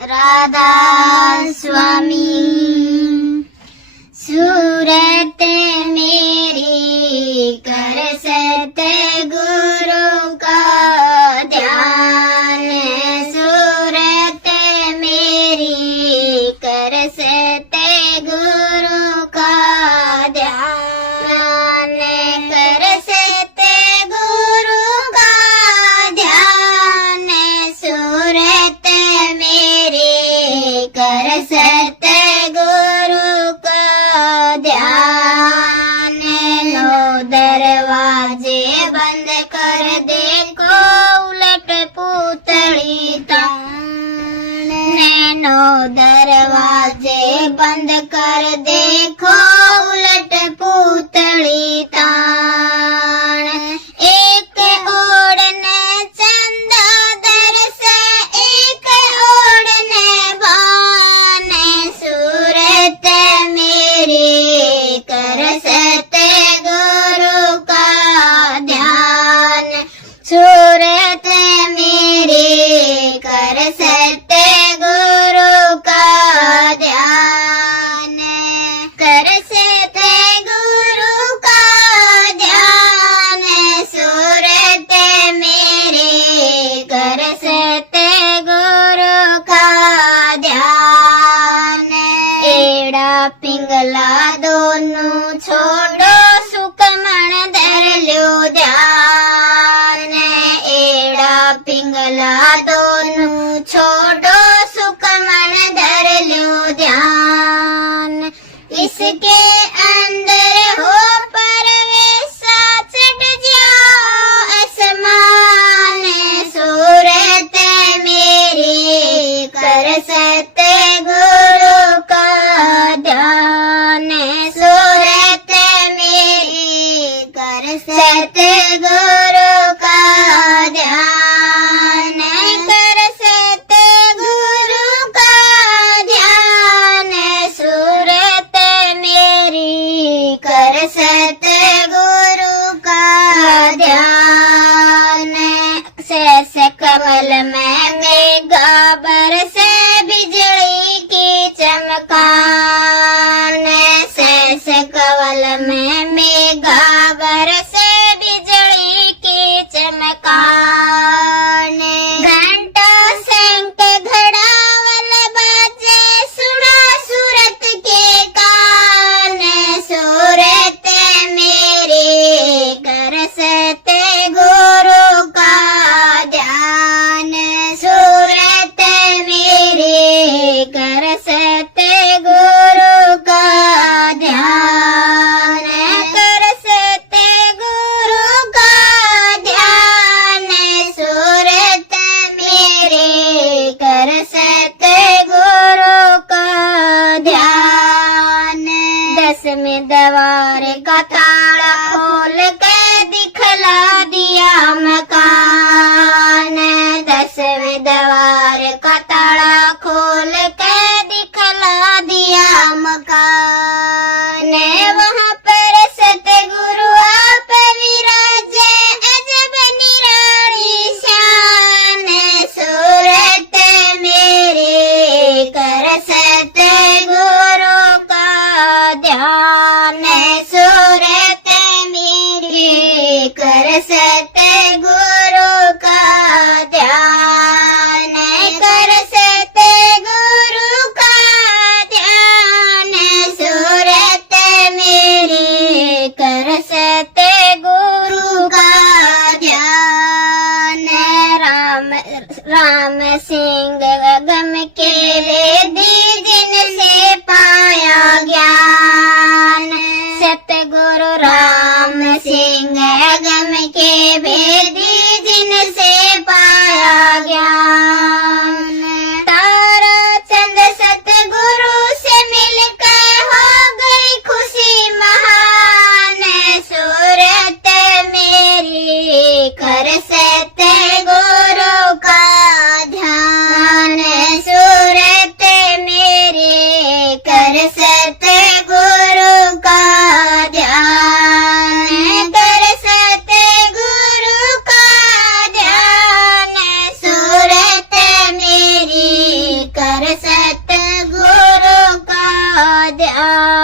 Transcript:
राधा स्वामी। सूरत मेरी कर सतगुरु का ध्यान, सूरत मेरी कर सतगुरु का ध्यान, कर सतगुरु का ध्यान, सूरत मेरी कर सतगुरु का ध्यान। नो दरवाजे बंद कर देखो उलट पुतली तान, नो दरवाजे बंद कर देखो उलट पुतली तान। एक ओढ़ने चंदोदर से एक ओढ़ने बान, सूरत मेरी कर सतगुरु का ध्यान, सूरत मेरी कर सतगुरु का ध्यान, कर सतगुरु का ध्यान, सूरत मेरी कर सतगुरु का ध्यान। एड़ा पिंगला दोनों छोड़ो सुखमण धर लो ध्यान, एड़ा पिंगला दोनों छोड़ो सुखमण धर लो ध्यान। इसके अंदर हो परवेश चढ़ जाओ आसमान, सूरत मेरी कर सतगुरु का ध्यान, सूरत मेरी कर सतगुरु का ध्यान, कर सतगुरु का ध्यान, सूरत मेरी कर सतगुरु का ध्यान। सहस कमल में मेघा बरसे बिजली की चमकान, सहस कमल में मेघा बरसे बिजली की चमकान। घंटा शंख घड़ावल बाजे सुना सूरत के कान, सूरत मेरी कर सतगुरु का ध्यान, सूरत मेरी कर सतगुरु का ध्यान, कर सतगुरु का ध्यान, सूरत मेरी कर सतगुरु का ध्यान। दसवें द्वार का ताला खोल के दिखला दिया मकान, दसवें द्वार का ताला खोल के दिखला दिया मकान। वहाँ पर सतगुरु आप विराजे अजब निराली शान, सूरत मेरी कर सतगुरु का ध्यान, सूरत मेरी कर सतगुरु का ध्यान, कर सतगुरु का ध्यान, सूरत मेरी कर सतगुरु का ध्यान। राम सिंह गम के वेदी जिनसे पाया ज्ञान, सतगुरु राम सिंह गम के वेदी जिनसे पाया ज्ञान। तारा चंद सतगुरु से मिलकर हो गई खुशी महान, सूरत मेरी कर सतगुरु का ध्यान, सूरत आ